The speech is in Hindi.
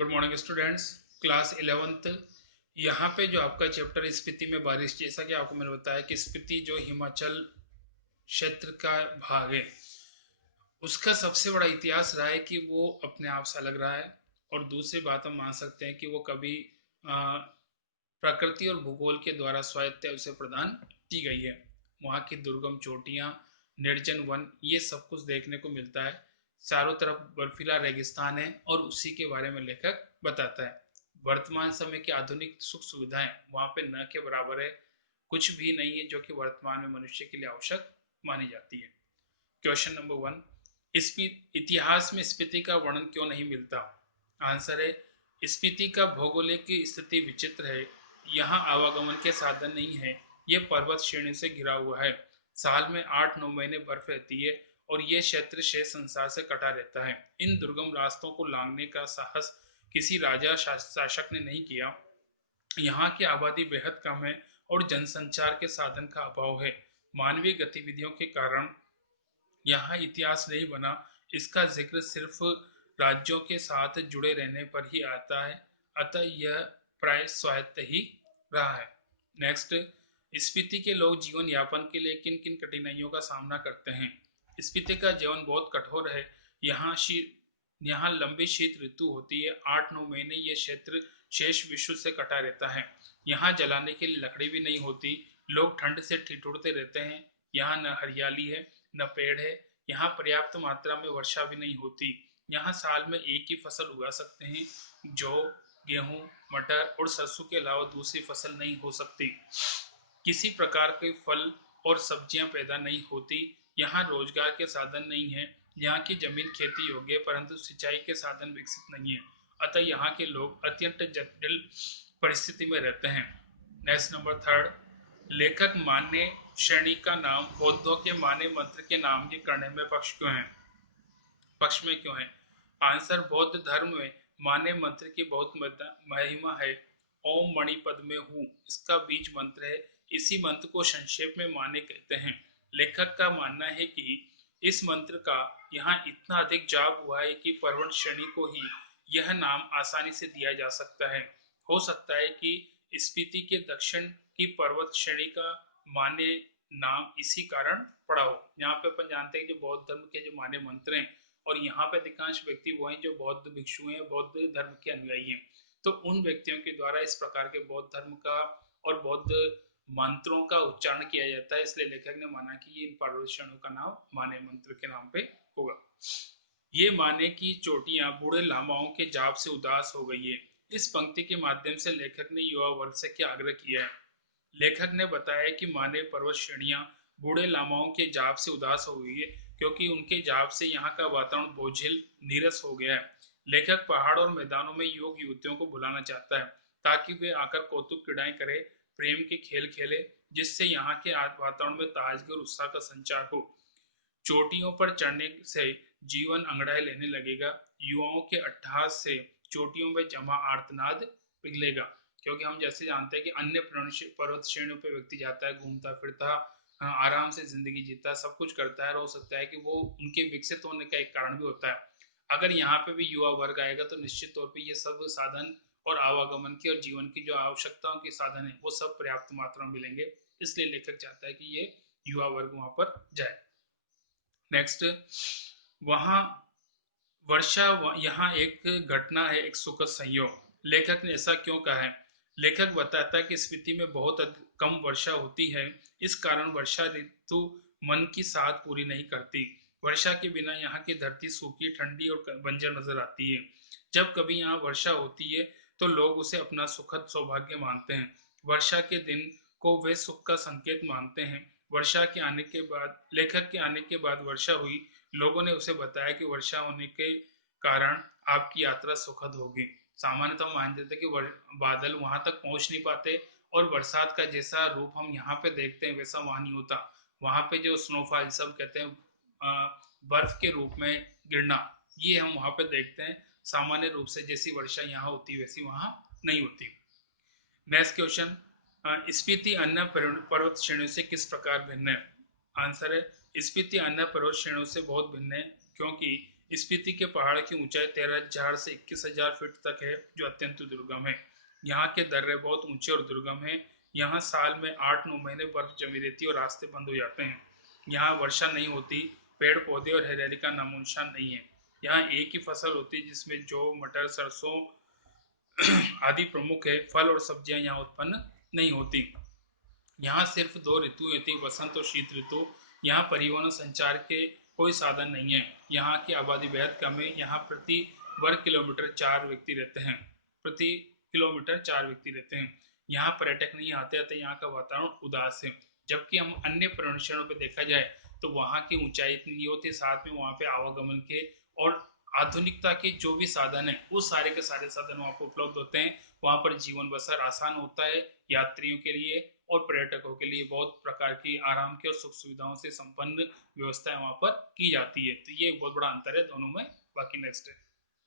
Good morning students. Class 11th। यहाँ पे जो आपका चैप्टर स्पीति में बारिश, जैसा कि आपको मैंने बताया कि स्पीति जो हिमाचल क्षेत्र का भाग है, उसका सबसे बड़ा इतिहास रहा है कि वो अपने आप से अलग रहा है। और दूसरी बात हम मान सकते हैं कि वो कभी प्रकृति और भूगोल के द्वारा स्वायत्तता उसे प्रदान की गई है। वहाँ की दुर्गम चोटियाँ, निर्जन वन, ये सब कुछ देखने को मिलता है। चारों तरफ बर्फीला रेगिस्तान है और उसी के बारे में लेखक बताता है। वर्तमान समय की आधुनिक सुख सुविधाएं वहाँ पे न के बराबर है। कुछ भी नहीं है जो कि वर्तमान में मनुष्य के लिए आवश्यक मानी जाती है। क्वेश्चन नंबर 1, इस इतिहास में स्पीति का वर्णन क्यों नहीं मिलता? आंसर है, स्पीति का भौगोलिक स्थिति विचित्र है। यहाँ आवागमन के साधन नहीं है। यह पर्वत श्रेणी से घिरा हुआ है। साल में 8-9 महीने बर्फ रहती है और यह क्षेत्र शेष संसार से कटा रहता है। इन दुर्गम रास्तों को लांघने का साहस किसी राजा शासक ने नहीं किया। यहाँ की आबादी बेहद कम है और जनसंचार के साधन का अभाव है। मानवीय गतिविधियों के कारण यहाँ इतिहास नहीं बना। इसका जिक्र सिर्फ राज्यों के साथ जुड़े रहने पर ही आता है, अतः यह प्राय स्वायत्त ही रहा है। नेक्स्ट, स्पीति के लोग जीवन यापन के लिए किन किन कठिनाइयों का सामना करते हैं? स्पीति का जीवन बहुत कठोर है। यहाँ यहाँ लंबी शीत ऋतु होती है। 8-9 महीने ये क्षेत्र शेष विश्व से कटा रहता है। यहाँ जलाने के लिए लकड़ी भी नहीं होती। लोग ठंड से ठिठुरते रहते हैं। यहाँ न हरियाली है न पेड़ है। यहाँ पर्याप्त मात्रा में वर्षा भी नहीं होती। यहाँ साल में एक ही फसल उगा सकते हैं। जौ, गेहूं, मटर और सरसों के अलावा दूसरी फसल नहीं हो सकती। किसी प्रकार के फल और सब्जियां पैदा नहीं होती। यहाँ रोजगार के साधन नहीं है। यहाँ की जमीन खेती योग्य है परंतु सिंचाई के साधन विकसित नहीं है, अतः यहाँ के लोग अत्यंत जटिल परिस्थिति में रहते हैं। नेक्स्ट नंबर 3, लेखक मान्य श्रेणी का नाम बौद्धों के मान्य मंत्र के नाम के करने में पक्ष में क्यों है? आंसर, बौद्ध धर्म में मान्य मंत्र की बहुत महिमा है। ओम मणि पद में हूँ इसका बीज मंत्र है। इसी मंत्र को संक्षेप में मान्य कहते हैं। लेखक का मानना है कि इस मंत्र का यहाँ इतना अधिक जाप हुआ है कि पर्वत श्रेणी को ही यह नाम आसानी से दिया जा सकता है। हो सकता है कि स्पीति के दक्षिण की पर्वत श्रेणी का मान्य नाम इसी कारण पड़ा हो। यहाँ पे अपन जानते हैं कि जो बौद्ध धर्म के जो मान्य मंत्र हैं, और यहाँ पे अधिकांश व्यक्ति वो हैं जो बौद्ध भिक्षु हैं, बौद्ध धर्म के अनुयायी हैं। तो उन व्यक्तियों के द्वारा इस प्रकार के बौद्ध धर्म का और बौद्ध मंत्रों का उच्चारण किया जाता है, इसलिए लेखक ने माना कि इन पर्वत का नाम माने मंत्र के नाम पे होगा। ये माने की चोटियां बूढ़े लामाओं के जाप से उदास हो गई है। इस पंक्ति के माध्यम से लेखक ने युवा वर्ग से क्या आग्रह किया है? लेखक ने बताया कि मानव पर्वत श्रेणियां बूढ़े लामाओं के जाप से उदास हो गई है क्योंकि उनके जाप से यहाँ का वातावरण बोझिल नीरस हो गया है। लेखक पहाड़ और मैदानों में युवक युवतियों को बुलाना चाहता है ताकि वे आकर कौतुक क्रीड़ाएं करें, प्रेम के खेल खेले, जिससे यहाँ के वातावरण में ताजगी और उत्साह का संचार हो। चोटियों पर चढ़ने से जीवन अंगड़ाई लेने लगेगा। युवाओं के अट्टहास से चोटियों में जमा आर्तनाद पिघलेगा, क्योंकि हम जैसे जानते हैं कि अन्य पर्वत श्रेणियों पर व्यक्ति जाता है, घूमता फिरता, आराम से जिंदगी जीता, सब कुछ करता है, और हो सकता है कि वो उनके विकसित होने का एक कारण भी होता है। अगर यहाँ पे भी युवा वर्ग आएगा तो निश्चित तौर पे ये सब साधन और आवागमन की और जीवन की जो आवश्यकताओं के साधन है वो सब पर्याप्त मात्रा में मिलेंगे। इसलिए लेखक चाहता है कि ये युवा वर्ग वहां पर जाए। नेक्स्ट, वहां वर्षा, यहाँ एक घटना है, एक सुखद संयोग। लेखक ने ऐसा क्यों कहा है? लेखक बताता है कि स्पीति में बहुत कम वर्षा होती है। इस कारण वर्षा ऋतु मन की साथ पूरी नहीं करती। वर्षा के बिना यहाँ की धरती सूखी, ठंडी और बंजर नजर आती है। जब कभी यहाँ वर्षा होती है तो लोग उसे अपना सुखद सौभाग्य मानते हैं। वर्षा के दिन को वे सुख का संकेत मानते हैं। वर्षा के आने के बाद, लेखक के आने के बाद वर्षा हुई। लोगों ने उसे बताया कि वर्षा होने के कारण आपकी यात्रा सुखद होगी। सामान्यतः हम मान जाते कि बादल वहां तक पहुंच नहीं पाते और बरसात का जैसा रूप हम यहाँ पे देखते हैं वैसा वहां नहीं होता। वहां पे जो स्नोफॉल सब कहते हैं, बर्फ के रूप में गिरना, ये हम वहां पे देखते हैं। सामान्य रूप से जैसी वर्षा यहाँ होती वैसी वहां नहीं होती। नेक्स्ट क्वेश्चन, स्पीति अन्य पर्वत श्रेणियों से किस प्रकार भिन्न है? आंसर है, स्पीति अन्य पर्वत श्रेणियों से बहुत भिन्न है क्योंकि स्पीति के पहाड़ की ऊंचाई 13,000 से 21,000 फीट तक है, जो अत्यंत दुर्गम है। यहाँ के दर्रे बहुत ऊंचे और दुर्गम है। यहाँ साल में 8-9 महीने बर्फ जमी रहती है और रास्ते बंद हो जाते हैं। यहाँ वर्षा नहीं होती, पेड़ पौधे और हरियाली का नामो निशान नहीं है। यहाँ एक ही फसल होती है, जिसमें जौ, मटर, सरसों आदि प्रमुख है। फल और सब्जियां यहाँ उत्पन्न नहीं होती। यहाँ सिर्फ दो ऋतु होती है, वसंत और शीत ऋतु। यहाँ परिवहन और संचार के कोई साधन नहीं है। यहाँ की आबादी बेहद कम है। यहाँ प्रति वर्ग किलोमीटर 4 व्यक्ति रहते हैं। प्रति किलोमीटर 4 व्यक्ति रहते हैं। यहाँ पर्यटक नहीं आते, अतः यहाँ का वातावरण उदास है। जबकि हम अन्य पर्यटन पे देखा जाए तो वहाँ की ऊंचाई इतनी नहीं होती, साथ में वहाँ पे आवागमन के और आधुनिकता के जो भी साधन है, उस सारे के सारे साधन वहाँ पर उपलब्ध होते हैं। वहाँ पर जीवन बसर आसान होता है यात्रियों के लिए और पर्यटकों के लिए। बहुत प्रकार की आराम की और सुख सुविधाओं से संपन्न व्यवस्थाएं वहाँ पर की जाती है। तो ये एक बहुत बड़ा अंतर है दोनों में। बाकी नेक्स्ट है।